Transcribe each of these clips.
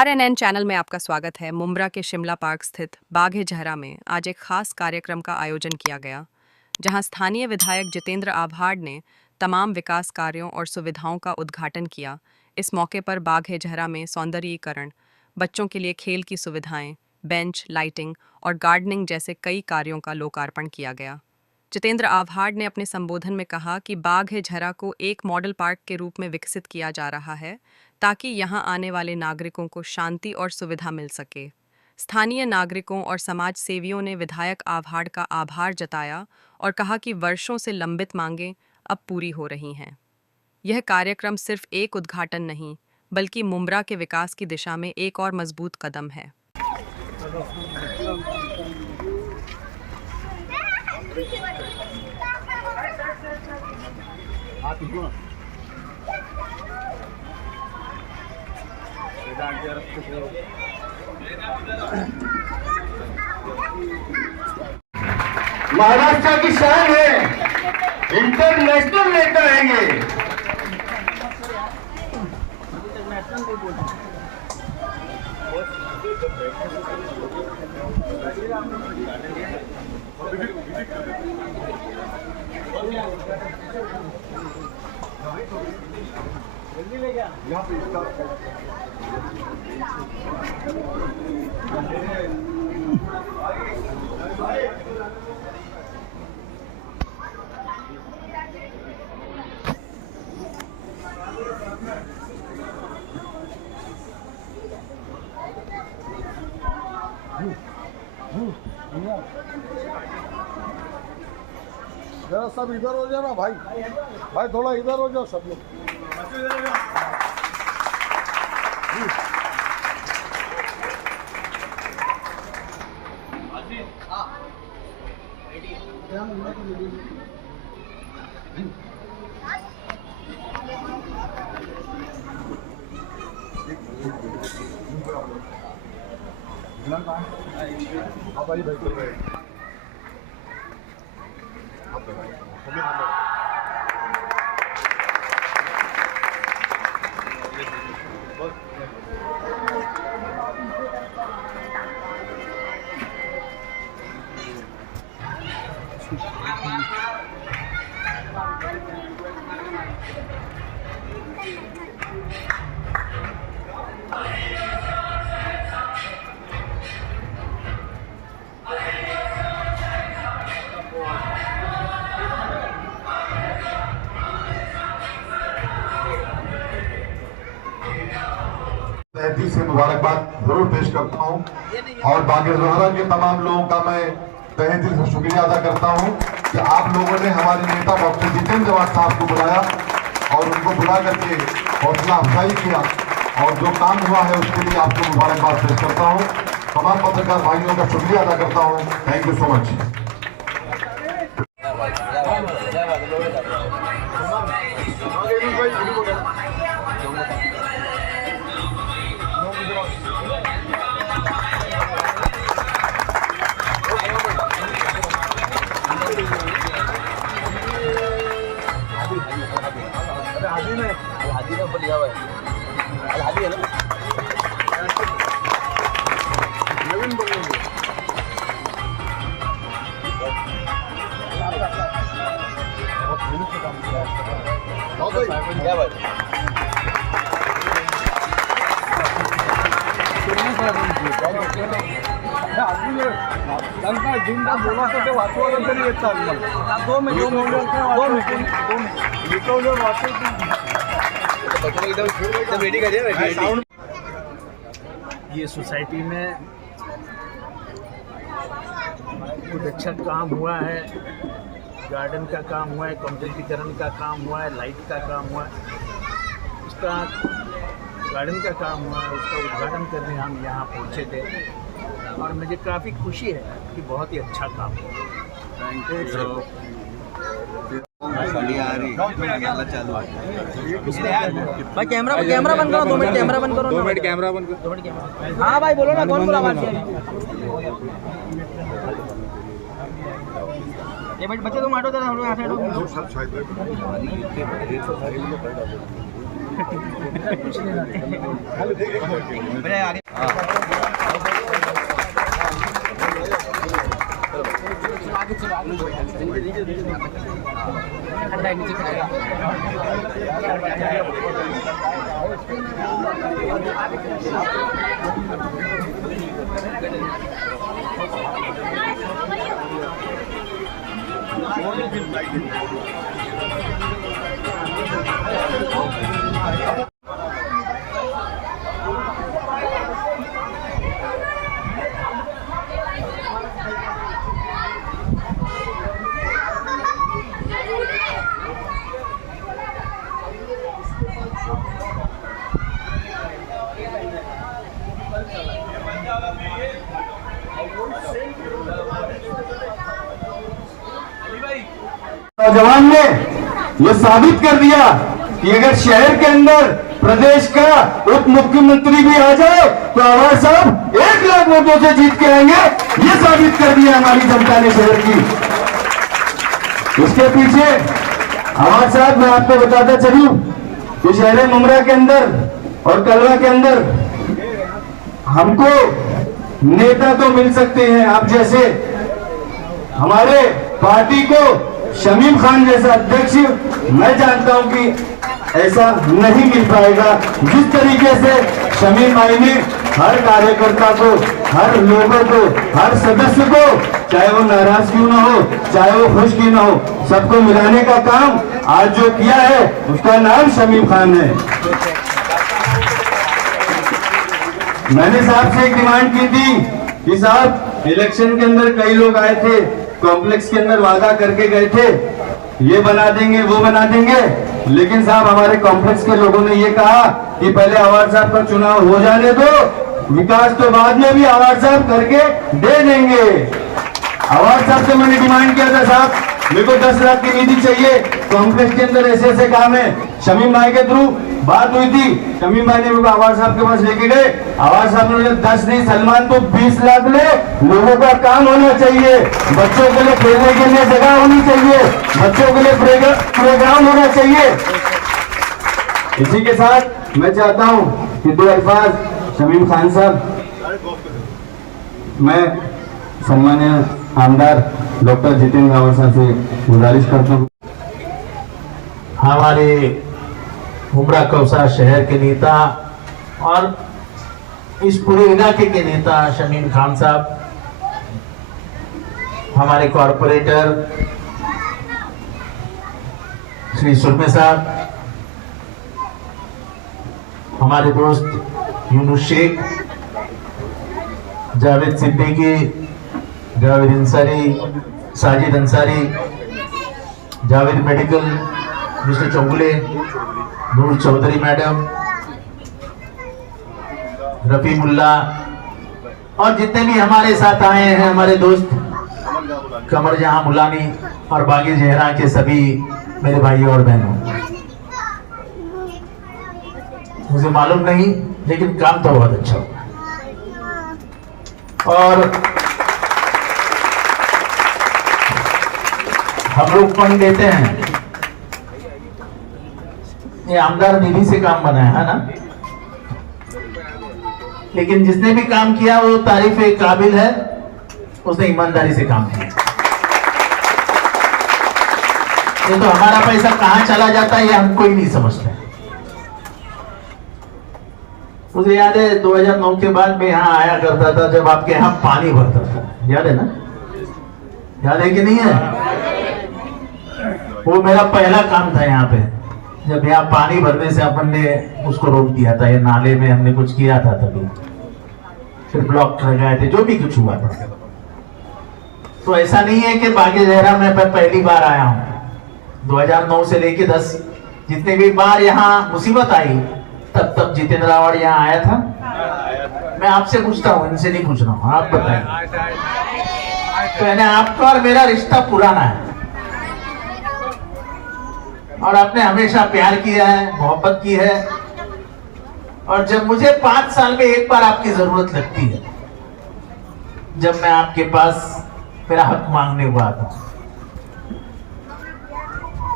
RNN channel में आपका स्वागत है। मुंब्रा के शिमला पार्क स्थित बाघ-ए-ज़हरा में आज एक खास कार्यक्रम का आयोजन किया गया, जहां स्थानीय विधायक जितेंद्र आभाड़ ने तमाम विकास कार्यों और सुविधाओं का उद्घाटन किया। इस मौके पर बाघ-ए-ज़हरा में सौंदर्यीकरण, बच्चों के लिए खेल की सुविधाएं, बेंच, लाइटिंग और गार्डनिंग जैसे कई कार्यों का लोकार्पण किया गया। जितेंद्र आभाड़ ने अपने संबोधन में कहा कि बाघ-ए-ज़हरा को एक मॉडल पार्क के रूप में विकसित किया जा रहा है, ताकि यहां आने वाले नागरिकों को शांति और सुविधा मिल सके। स्थानीय नागरिकों और समाज सेवियों ने विधायक आभाड़ का आभार जताया और कहा कि वर्षों से लंबित मांगें अब पूरी हो रही हैं। यह कार्यक्रम सिर्फ एक उद्घाटन नहीं, बल्कि मुंब्रा के विकास की दिशा में एक और मजबूत कदम है। महाराष्ट्र की शान है, इंटरनेशनल नेता आएंगे। जरा सब इधर हो जाओ ना भाई, भाई थोड़ा इधर हो जाओ सब लोग। भाई दिल से मुबारकबाद जरूर पेश करता हूं और बाघ-ए-ज़हरा के तमाम लोगों का मैं तहे दिल से शुक्रिया अदा करता हूं कि आप लोगों ने हमारे नेता डॉक्टर जितेंद्र आभाड़ साहब को बुलाया और उनको बुला करके हौसला अफजाई किया और जो काम हुआ है उसके लिए आपको मुबारकबाद पेश करता हूं। तमाम पत्रकार भाइयों का शुक्रिया अदा करता हूं। Thank you so much. Hadi ने ऊपर लिया हुआ है, हादी है ना नवीन बोलेंगे। क्या बात जिंदा बोला तो ते वाचवायला तरी येतात मला 2 मिनिट रेडी कर दिया। ये सोसाइटी में कुछ अच्छा काम हुआ है, गार्डन का काम हुआ है, कॉन्क्रीटीकरण का काम हुआ है, लाइट का काम हुआ है, उसका गार्डन का काम हुआ है, उसका उद्घाटन करने हम यहाँ पहुँचे थे और मुझे काफ़ी खुशी है कि बहुत ही अच्छा काम हुआ। भाई कैमरा बंद करो, 2 मिनट कैमरा बंद करो, 2 मिनट कैमरा बंद करो। हाँ भाई बोलो ना, कौन बोला बात? ये बच्चे तुम हटो, हम लोग यहाँ से हटो। नौजवान ने ये साबित कर दिया कि अगर शहर के अंदर प्रदेश का उप मुख्यमंत्री भी आ जाए तो आवाज साहब 1 लाख वोटों से जीत के आएंगे। ये साबित कर दिया हमारी जनता ने शहर की। इसके पीछे आवाज साहब मैं आपको बताता चलूं कि शहर मुमरा के अंदर और कलवा के अंदर हमको नेता तो मिल सकते हैं आप जैसे, हमारे पार्टी को शमीम खान जैसा अध्यक्ष मैं जानता हूं कि ऐसा नहीं मिल पाएगा। जिस तरीके से शमीम भाई ने हर कार्यकर्ता को, हर लोगों को, हर सदस्य को, चाहे वो नाराज क्यों ना हो, चाहे वो खुश क्यों ना हो, सबको मिलाने का काम आज जो किया है उसका नाम शमीम खान है। मैंने साहब से एक डिमांड की थी कि साहब इलेक्शन के अंदर कई लोग आए थे, कॉम्प्लेक्स के अंदर वादा करके गए थे ये बना देंगे वो बना देंगे, लेकिन साहब हमारे कॉम्प्लेक्स के लोगों ने ये कहा कि पहले आवाज साहब का चुनाव हो जाने दो, विकास तो बाद में भी आवाज साहब करके दे देंगे। आवाज साहब से मैंने डिमांड किया था साहब मेरे को 10 लाख की निधि चाहिए, कॉम्प्लेक्स के अंदर ऐसे ऐसे काम है। शमीम भाई के थ्रू बात हुई थी, शमीम भाई ने मेरे को आवाज साहब के पास लेके गए। आवाज साहब ने 10 नहीं सलमान तो 20 लाख ले, लोगों का काम होना चाहिए, बच्चों के लिए खेलने के लिए जगह होनी चाहिए, बच्चों के लिए प्लेग्राउंड होना चाहिए। इसी के साथ मैं चाहता हूँ कि 2 अल्फाज शमीम खान साहब, मैं सम्मान्य आमदार डॉक्टर जितेंद्र रावत साहब से गुजारिश करता हूँ। हमारे मुमरा कौसा शहर के नेता और इस पूरे इलाके के नेता शमीम खान साहब, हमारे कॉरपोरेटर श्री सुरमे साहब, हमारे दोस्त यूनुस शेख, जावेद सिद्दीकी, जावेद अंसारी, साजिद अंसारी, जावेद मेडिकल, मिस्टर चौगुले, नूर चौधरी मैडम, रफी मुल्ला और जितने भी हमारे साथ आए हैं हमारे दोस्त कमर जहां मुलानी और बागी जहरा के सभी मेरे भाई और बहनों, मुझे मालूम नहीं लेकिन काम तो बहुत अच्छा हुआ। और हम लोग फंड देते हैं, ये आमदार निधि से काम बना है ना, लेकिन जिसने भी काम किया वो तारीफ के काबिल है, उसने ईमानदारी से काम किया। ये तो हमारा पैसा कहां चला जाता है ये हम कोई नहीं समझते। मुझे याद है 2009 के बाद मैं यहाँ आया करता था जब आपके यहाँ पानी भरता था, याद है ना? याद है कि नहीं है? वो मेरा पहला काम था यहाँ पे, जब यहाँ पानी भरने से अपन ने उसको रोक दिया था, ये नाले में हमने कुछ किया था तभी, फिर ब्लॉक लगाए थे, जो भी कुछ हुआ था। तो ऐसा नहीं है कि बागी जहरा में पहली बार आया हूँ। 2009 से लेके 10 जितने भी बार यहाँ मुसीबत आई तब जितेंद्र रावत यहाँ आया था। मैं आपसे पूछता हूँ, इनसे नहीं पूछ रहा हूँ, आप बताइए। तो यानी आपका और मेरा रिश्ता पुराना है और आपने हमेशा प्यार किया है, मोहब्बत की है। और जब मुझे 5 साल में एक बार आपकी जरूरत लगती है, जब मैं आपके पास मेरा हक मांगने को आता हूं,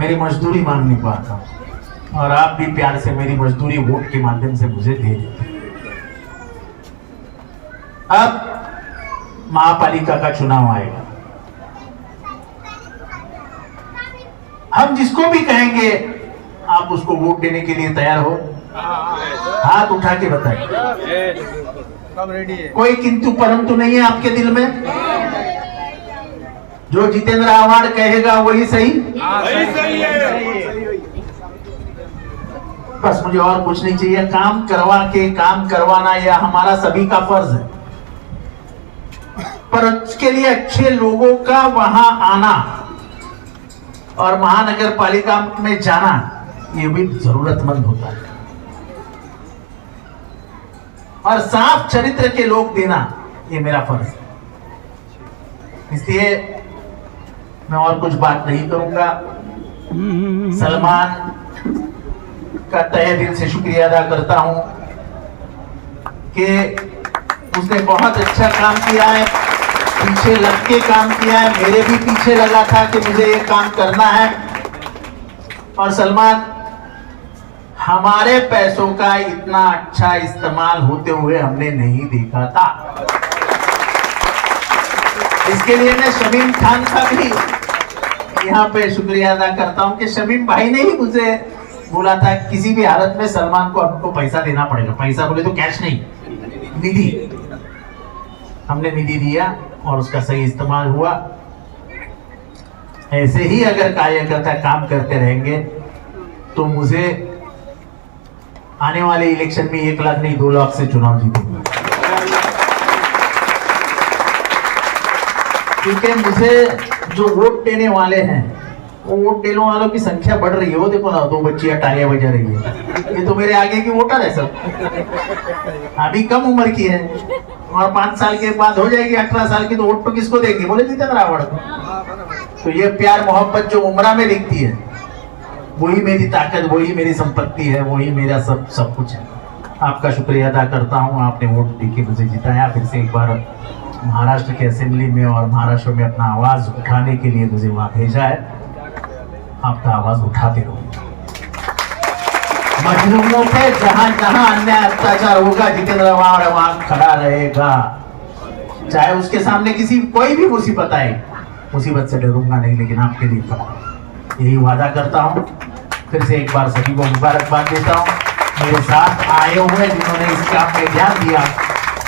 मेरी मजदूरी मांगने को आता हूं, और आप भी प्यार से मेरी मजदूरी वोट के माध्यम से मुझे दे देते। अब महापालिका का चुनाव आएगा, हम जिसको भी कहेंगे आप उसको वोट देने के लिए तैयार हो? हाथ उठा के बताइए। सब रेडी है। कोई किंतु परंतु नहीं है आपके दिल में? जो जितेंद्र आव्हाड कहेगा वही सही? सही है। बस मुझे और कुछ नहीं चाहिए। काम करवाना यह हमारा सभी का फर्ज है, पर उसके लिए अच्छे लोगों का वहां आना और महानगर पालिका में जाना ये भी जरूरतमंद होता है, और साफ चरित्र के लोग देना ये मेरा फर्ज है। इसलिए मैं और कुछ बात नहीं करूंगा। सलमान का तहे दिल से शुक्रिया अदा करता हूं कि उसने बहुत अच्छा काम किया है, पीछे लग के काम किया है। मेरे भी पीछे लगा था कि मुझे ये काम करना है, और सलमान हमारे पैसों का इतना अच्छा इस्तेमाल होते हुए हमने नहीं देखा था। इसके लिए मैं शमीम खान का भी यहाँ पे शुक्रिया अदा करता हूँ कि शमीम भाई ने ही मुझे बोला था किसी भी हालत में सलमान को हमको पैसा देना पड़ेगा। पैसा बोले तो कैश नहीं, निधि। हमने निधि दिया और उसका सही इस्तेमाल हुआ। ऐसे ही अगर कार्यकर्ता काम करते रहेंगे तो मुझे आने वाले इलेक्शन में 1 लाख नहीं 2 लाख से चुनाव जीतूंगा, क्योंकि मुझे जो वोट देने वाले हैं वो वोट देने वालों की संख्या बढ़ रही है। वो देखो ना, 2 बच्चियां तालियां बजा रही है, ये तो मेरे आगे की वोटर है सब। अभी कम उम्र की है और 5 साल के बाद हो जाएगी 18 साल की, तो वोट तो किसको देंगे? बोले जितेंद्र आव्हाड को। तो ये प्यार मोहब्बत जो उम्र में दिखती है वही मेरी ताकत, वही मेरी संपत्ति है, वही मेरा सब कुछ है। आपका शुक्रिया अदा करता हूँ, आपने वोट देके मुझे जिताया। फिर से एक बार महाराष्ट्र के असेंबली में और महाराष्ट्र में अपना आवाज उठाने के लिए मुझे वहां भेजा है। आपका आवाज उठाते रहो। मजलूमों पे जहां जहां अन्याय अत्याचार होगा जितेंद्र आव्हाड वहां खड़ा रहेगा, चाहे उसके सामने कोई भी मुसीबत आए। मुसीबत से डरूंगा नहीं, लेकिन आपके लिए खड़ा, यही वादा करता हूं। फिर से एक बार सभी को मुबारकबाद देता हूं। मेरे साथ आए हुए जिन्होंने इस काम में ध्यान दिया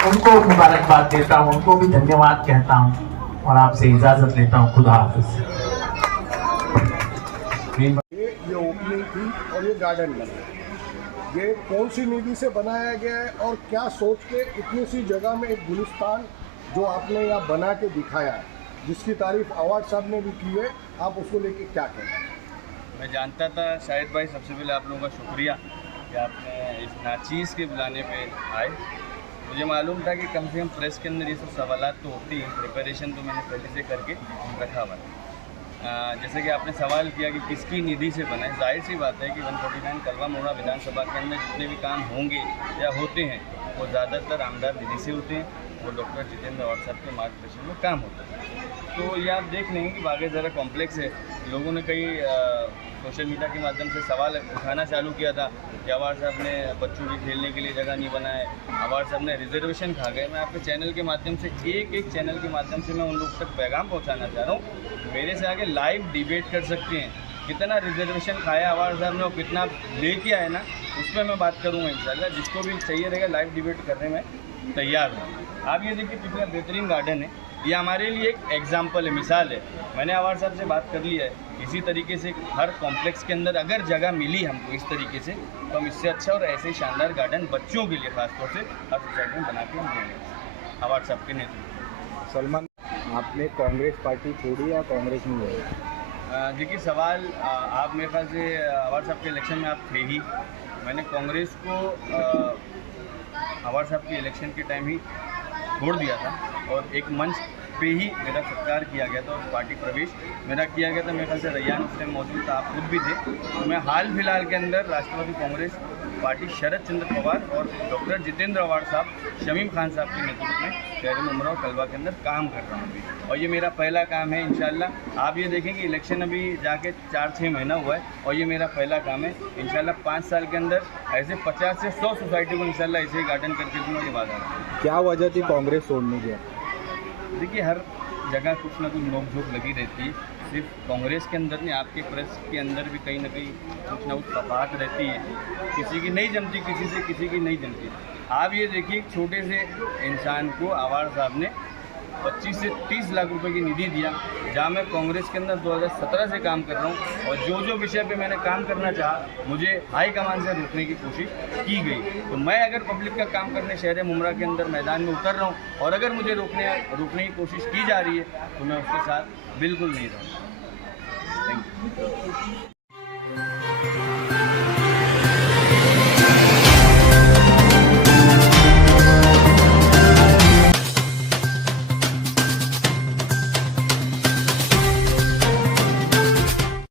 उनको मुबारकबाद देता हूं, उनको भी धन्यवाद कहता हूं और आपसे इजाजत लेता हूं। खुदा हाफिज। ये ओपनिंग थी और ये गार्डन बना, ये कौन सी निधि से बनाया गया है और क्या सोच के इतनी सी जगह में एक गुलिस्तान जो आपने यहाँ बना के दिखाया है, जिसकी तारीफ आव्हाड साहब ने भी की है, आप उसको लेके क्या कहना है? मैं जानता था शाहिद भाई, सबसे पहले आप लोगों का शुक्रिया कि आपने इस नाचीज़ के बुलाने पे आए। मुझे मालूम था कि कम से कम प्रेस के अंदर ये सब सवालात तो होती हैं, प्रिपरेशन तो मैंने पहले से करके रखा हुआ है। जैसे कि आपने सवाल किया कि किसकी निधि से बना है, जाहिर सी बात है कि 149 कलवा मोड़ा विधानसभा के अंदर जितने भी काम होंगे या होते हैं वो ज़्यादातर आमदार निधि से होते हैं, वो डॉक्टर जितेंद्र आव्हाड साहब के मार्गदर्शन में काम होता है। तो ये आप देख लेंगे कि बागे ज़रा कॉम्प्लेक्स है। लोगों ने कई सोशल मीडिया के माध्यम से सवाल उठाना चालू किया था कि आव्हाड साहब ने बच्चों के खेलने के लिए जगह नहीं बनाए, आव्हाड साहब ने रिजर्वेशन खा गए। मैं आपके चैनल के माध्यम से एक चैनल के माध्यम से मैं उन लोगों तक पैगाम पहुंचाना चाह रहा हूं, मेरे से आगे लाइव डिबेट कर सकते हैं। कितना रिजर्वेशन खाया आव्हाड साहब ने और कितना लेके आए ना, उस पर मैं बात करूँगा इंशाल्लाह। जिसको भी चाहिए रहेगा लाइव डिबेट करने में तैयार हूँ। आप ये देखिए कितना बेहतरीन गार्डन है, ये हमारे लिए एक एग्जाम्पल है, मिसाल है। मैंने आव्हाड साहब से बात कर ली है, इसी तरीके से हर कॉम्प्लेक्स के अंदर अगर जगह मिली हमको इस तरीके से, तो हम इससे अच्छा और ऐसे शानदार गार्डन बच्चों के लिए खासतौर से हर सोसाइटी में बना के हम देंगे आव्हाड साहब के नेतृत्व। सलमान, आपने कांग्रेस पार्टी छोड़ी या कांग्रेस में गए? देखिए सवाल, आप मेरे ख्याल से आव्हाड साहब के इलेक्शन में आप थे ही। मैंने कांग्रेस को आव्हाड साहब के इलेक्शन के टाइम ही छोड़ दिया था और एक मंच पे ही मेरा सत्कार किया गया था और पार्टी प्रवेश मेरा किया गया था। मेरे ख्याल से रैयान उस टाइम मौजूद था, आप खुद भी थे। तो मैं हाल फिलहाल के अंदर राष्ट्रवादी कांग्रेस पार्टी शरद चंद्र पवार और डॉक्टर जितेंद्र आव्हाड साहब, शमीम खान साहब के नेतृत्व में शहर मुमरा और कलवा के अंदर काम कर रहा हूँ अभी, और ये मेरा पहला काम है इंशाल्लाह। आप ये देखें कि इलेक्शन अभी जाके 4-6 महीना हुआ है और ये मेरा पहला काम है। इंशाल्लाह 5 साल के अंदर ऐसे 50 से 100 सोसाइटी को इंशाल्लाह ऐसे ही गार्डन करके दूँगा, ये वादा है। क्या वजह थी कांग्रेस छोड़ने की? देखिए, हर जगह कुछ ना कुछ नोकझोंक लगी रहती है, सिर्फ कांग्रेस के अंदर नहीं, आपके प्रेस के अंदर भी कहीं ना कहीं कुछ ना कुछ बात रहती है, किसी की नहीं जमती किसी से, किसी की नहीं जमती। आप ये देखिए, छोटे से इंसान को आव्हाड साहब ने 25 से 30 लाख रुपए की निधि दिया, जहाँ मैं कांग्रेस के अंदर 2017 से काम कर रहा हूँ, और जो जो विषय पे मैंने काम करना चाहा मुझे हाई कमान से रोकने की कोशिश की गई। तो मैं अगर पब्लिक का काम करने शहर मुमरा के अंदर मैदान में उतर रहा हूँ और अगर मुझे रोकने की कोशिश की जा रही है तो मैं उसके साथ बिल्कुल नहीं रहूँगा। Thank you.